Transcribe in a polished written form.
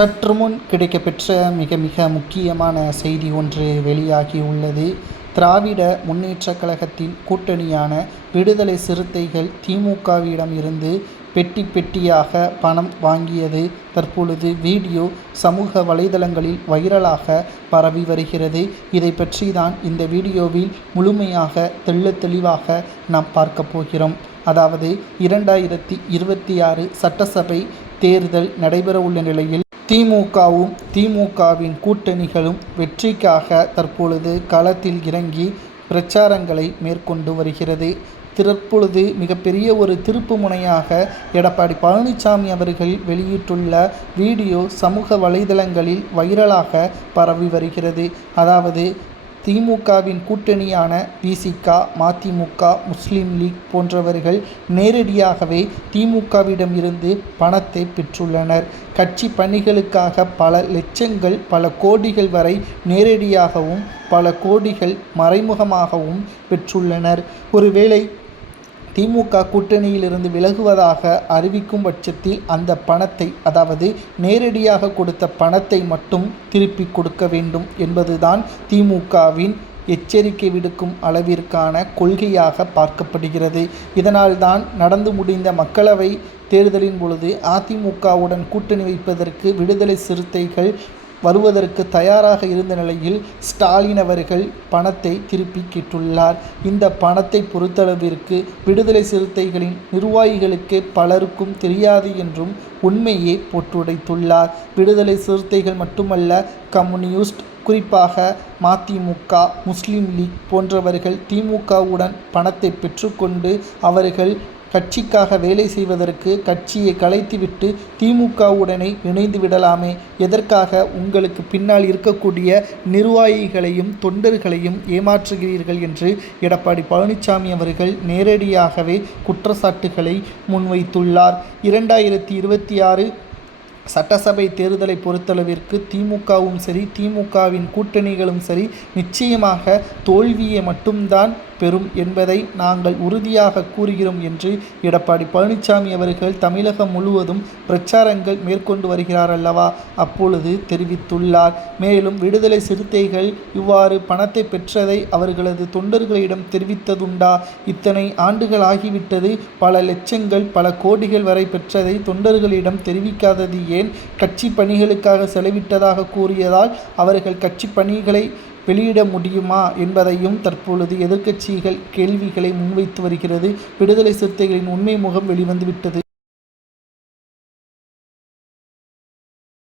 சற்று முன் கிடைக்கப்பெற்ற மிக மிக முக்கியமான செய்தி ஒன்று வெளியாகியுள்ளது. திராவிட முன்னேற்றக் கழகத்தின் கூட்டணியான விடுதலை சிறுத்தைகள் திமுகவிடம் இருந்து பெட்டி பெட்டியாக பணம் வாங்கியது தற்பொழுது வீடியோ சமூக வலைதளங்களில் வைரலாக பரவி வருகிறது. இதை பற்றி தான் இந்த வீடியோவில் முழுமையாக தெளிவாக நாம் பார்க்க போகிறோம். அதாவது 2026 சட்டசபை தேர்தல் நடைபெறவுள்ள நிலையில் திமுகவும் திமுகவின் கூட்டணிகளும் வெற்றிக்காக தற்பொழுது களத்தில் இறங்கி பிரச்சாரங்களை மேற்கொண்டு வருகிறது. தற்பொழுது மிகப்பெரிய ஒரு திருப்பு முனையாக எடப்பாடி பழனிசாமி அவர்கள் வெளியிட்டுள்ள வீடியோ சமூக வலைதளங்களில் வைரலாக பரவி வருகிறது. அதாவது திமுகவின் கூட்டணியான விசிக, மதிமுக, முஸ்லீம் லீக் போன்றவர்கள் நேரடியாகவே திமுகவிடம் இருந்து பணத்தை பெற்றுள்ளனர். கட்சி பணிகளுக்காக பல லட்சங்கள், பல கோடிகள் வரை நேரடியாகவும் பல கோடிகள் மறைமுகமாகவும் பெற்றுள்ளனர். ஒருவேளை திமுக கூட்டணியிலிருந்து விலகுவதாக அறிவிக்கும் பட்சத்தில் அந்த பணத்தை, அதாவது நேரடியாக கொடுத்த பணத்தை மட்டும் திருப்பி கொடுக்க வேண்டும் என்பதுதான் திமுகவின் எச்சரிக்கை விடுக்கும் அளவிற்கான கொள்கையாக பார்க்கப்படுகிறது. இதனால்தான் நடந்து முடிந்த மக்களவை தேர்தலின் பொழுது அதிமுகவுடன் கூட்டணி வைப்பதற்கு விடுதலை சிறுத்தைகள் வருவதற்கு தயாராக இருந்த நிலையில் ஸ்டாலின் அவர்கள் பணத்தை திருப்பி கேட்டுள்ளார். இந்த பணத்தை பொறுத்தளவிற்கு விடுதலை சிறுத்தைகளின் நிர்வாகிகளுக்கு பலருக்கும் தெரியாது என்றும் உண்மையை போட்டுடைத்துள்ளார். விடுதலை சிறுத்தைகள் மட்டுமல்ல, கம்யூனிஸ்ட், குறிப்பாக மதிமுக, முஸ்லீம் லீக் போன்றவர்கள் திமுகவுடன் பணத்தை பெற்றுக்கொண்டு அவர்கள் கட்சிக்காக வேலை செய்வதற்கு கட்சியை கலைத்துவிட்டு திமுகவுடனே இணைந்து விடலாமே, எதற்காக உங்களுக்கு பின்னால் இருக்கக்கூடிய நிர்வாகிகளையும் தொண்டர்களையும் ஏமாற்றுகிறீர்கள் என்று எடப்பாடி பழனிசாமி அவர்கள் நேரடியாகவே குற்றச்சாட்டுகளை முன்வைத்துள்ளார். 2026 சட்டசபை தேர்தலை பொறுத்தளவிற்கு திமுகவும் சரி, திமுகவின் கூட்டணிகளும் சரி, நிச்சயமாக தோல்வியை மட்டும்தான் பெறும் என்பதை நாங்கள் உறுதியாக கூறுகிறோம் என்று எடப்பாடி பழனிசாமி அவர்கள் தமிழகம் முழுவதும் பிரச்சாரங்கள் மேற்கொண்டு வருகிறார் அல்லவா, அப்பொழுது தெரிவித்துள்ளார். மேலும் விடுதலை சிறுத்தைகள் இவ்வாறு பணத்தை பெற்றதை அவர்களது தொண்டர்களிடம் தெரிவித்ததுண்டா? இத்தனை ஆண்டுகள் ஆகிவிட்டது, பல லட்சங்கள், பல கோடிகள் வரை பெற்றதை தொண்டர்களிடம் தெரிவிக்காதது ஏன்? கட்சி பணிகளுக்காக செலவிட்டதாக கூறியதால் அவர்கள் கட்சி பணிகளை வெளியிட முடியுமா என்பதையும் தற்பொழுது எதிர்க்கட்சிகள் கேள்விகளை முன்வைத்து வருகிறது. விடுதலை சிறுத்தைகளின் உண்மை முகம் வெளிவந்துவிட்டது.